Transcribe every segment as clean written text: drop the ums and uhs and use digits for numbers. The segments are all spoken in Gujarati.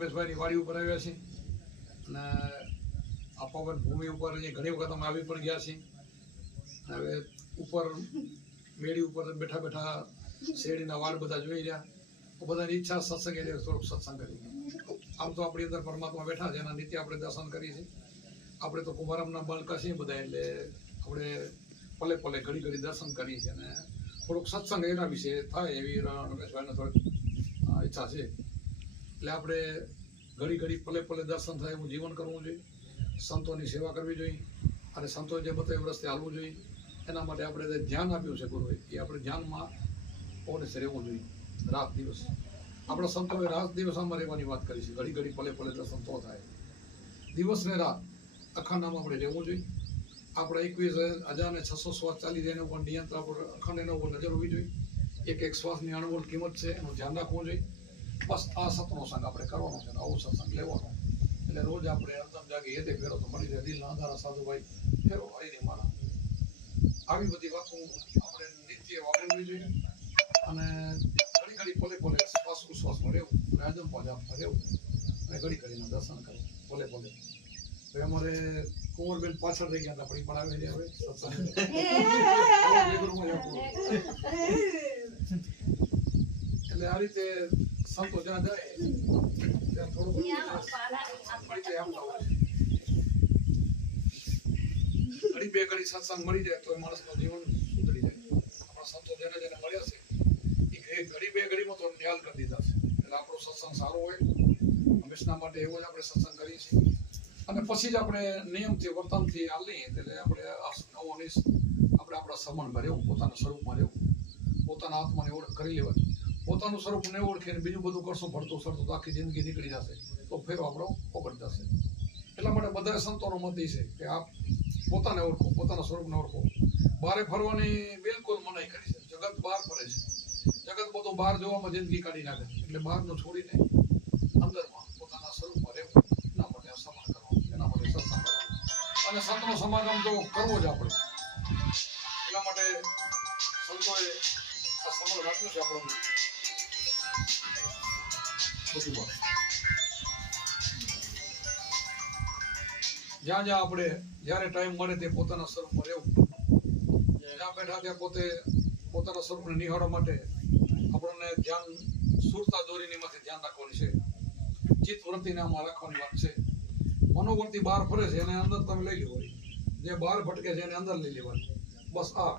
રમેશભાઈની વાડી ઉપર આવ્યા છીએ અને આ પવન ભૂમિ ઉપર અહીંયા ઘણી વખત અમે આવી પણ ગયા છીએ. હવે ઉપર મેળી ઉપર બેઠા બેઠા શેરડીના વાડ બધા જોઈ રહ્યા. બધાની ઈચ્છા સત્સંગ એટલે થોડોક સત્સંગ કરી. આમ તો આપણી અંદર પરમાત્મા બેઠા છે, એના નિત્ય આપણે દર્શન કરીએ છીએ. આપણે તો કુંભારામના બાળકા છીએ બધા, એટલે આપણે પલે પલે ઘડી ઘડી દર્શન કરીએ છીએ અને થોડોક સત્સંગ એના વિશે થાય એવી રમેશભાઈને થોડીક ઈચ્છા છે. એટલે આપણે ઘડી ઘડી પલે પલે દર્શન થાય એવું જીવન કરવું જોઈએ, સંતોની સેવા કરવી જોઈએ અને સંતોએ જે બતાવ્યું રસ્તે હાલવું જોઈએ. એના માટે આપણે જે ધ્યાન આપ્યું છે ગુરુએ, એ આપણે ધ્યાનમાં ઓનેસ રહેવું જોઈએ રાત દિવસ. આપણા સંતોએ રાત દિવસ આમાં રહેવાની વાત કરી છે. ઘડી ઘડી પલે પલે દર્શન તો થાય. દિવસ ને રાત અખંડમાં આપણે રહેવું જોઈએ. આપણે 21,000 ને 600 શ્વાસ ચાલી જાય એના ઉપર નિયંત્રણ આપણે અખંડ એના ઉપર નજર હોવી જોઈએ. એક એક શ્વાસની અણમોલ કિંમત છે, એનું ધ્યાન રાખવું જોઈએ. બસ આ સતનો સંગ આપણે કરવાનો છે, આવો સત્સંગ લેવાનો. એટલે રોજ આપણે અર્ધમ જાગી એ તે ફેરો તો મળી જાય. દિલના અંધારા સાધુભાઈ ફેરો હરી મારા. આવી બધી વાતો આપણે નિત્ય વાપરવી જોઈએ અને ઘડી ઘડી પલે પલે શ્વાસ ઉશ્વાસમાં રહેવું અને અજંપા જાપમાં રહેવું અને ઘડી ઘડીના દર્શન કરવું પલે પલે. હવે અમારે કુંવરબેન પાછળ રહી ગયા હતા, પણ એ પણ આવે છે હવે સત્સંગ. એટલે આ રીતે સંતો જ્યાં જાય ત્યાં થોડું ઘડી બે ઘડી સત્સંગ મળી જાય તો માણસનું જીવન સુધરી જાય. આપણા સંતો જેને જેને મળ્યા છે એ ઘડી બે ઘડીમાં તો ખ્યાલ કરી દીધા છે. એટલે આપણો સત્સંગ સારો હોય હંમેશના માટે એવો જ આપણે સત્સંગ કરીએ છીએ. અને પછી જ આપણે નિયમથી વર્તનથી હાલીએ એટલે આપણે આપણે આપણા સમણમાં રહેવું, પોતાના સ્વરૂપમાં રહેવું, પોતાના આત્માની ઓળખ કરી લેવાની. પોતાનું સ્વરૂપ ન ઓળખીને બીજું બધું કરશું ભરતું સરતું તો આખી જિંદગી નીકળી જશે, તો ફેરો આપણો પોકટ જશે. એટલા માટે બધા સંતોનો મત એ છે કે આપ પોતાને ઓળખો, પોતાના સ્વરૂપને ઓળખો. બહારે ફરવાની બિલકુલ મનાઈ કરી છે. જગત બહાર ફરે છે, જગત બધું બહાર જોવામાં જિંદગી કાઢી નાખે છે. એટલે બહારનું છોડીને અંદરમાં પોતાના સ્વરૂપમાં રહેવું, એના માટે સમણ કરવાનું, એના માટે સત્સંગ કરવાનું અને સંતનો સમાગમ તો કરવો જ આપણે. એટલા માટે સંતોએ આ સમળ રાખ્યું છે આપણને બધું વાત. જ્યાં જ્યાં આપણે જ્યારે ટાઈમ મળે તે પોતાના સ્વરૂપમાં રહેવું. જ્યાં બેઠા ત્યાં પોતાના સ્વરૂપને નિહાળવા માટે આપણને ધ્યાન સુરતા દોરીની માંથી ધ્યાન રાખવાની છે. ચિત્ત વૃત્તિને આમાં રાખવાની વાત છે. મનોવૃત્તિ બહાર ફરે છે એને અંદર તમે લઈ લેવાની, જે બહાર ભટકે છે એને અંદર લઈ લેવાની. બસ આ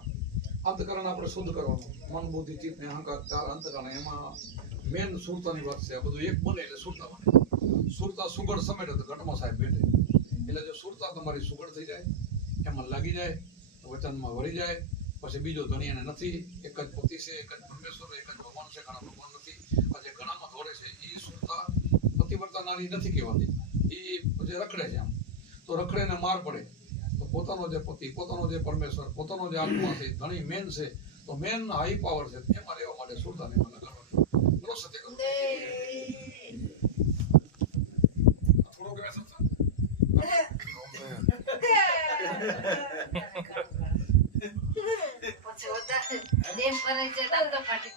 અંતકરણ આપણે શુદ્ધ કરવાનું. મન બુદ્ધિ ચિત્ત ને અહંકાર ચાર અંતકરણ, એમાં મેન સુરતાની વાત છે. આ બધું એક બને એટલે સુરતા બને. સુરતા સુગડ સમેટે તો ઘટમાં સાહેબ બેઠે. એટલે જો સુરતા તમારી સુગડ થઈ જાય, એમાં લાગી જાય, વચનમાં વળી જાય, પછી બીજો ધણી એને નથી. એક જ પોતી છે, એક જ પરમેશ્વર, એક જ ભગવાન છે, ઘણા ભગવાન નથી. જે ઘણામાં દોડે છે એ સુરતા પતિવ્રતાની નથી કહેવાતી. એ જે રખડે છે આમ, તો રખડે ને માર પડે તો પોતાનો જે પતિ, પોતાનો જે પરમેશ્વર, પોતાનો જે આત્મા છે, ઘણી મેન છે, તો મેન હાઈ પાવર છે, એમાં રહેવા માટે સુરતાને એમાં લગાડવાનું. બરો સત્ય કરો થોડો કે સત્સંગ પછી દેમ કરે છે તો ફાટી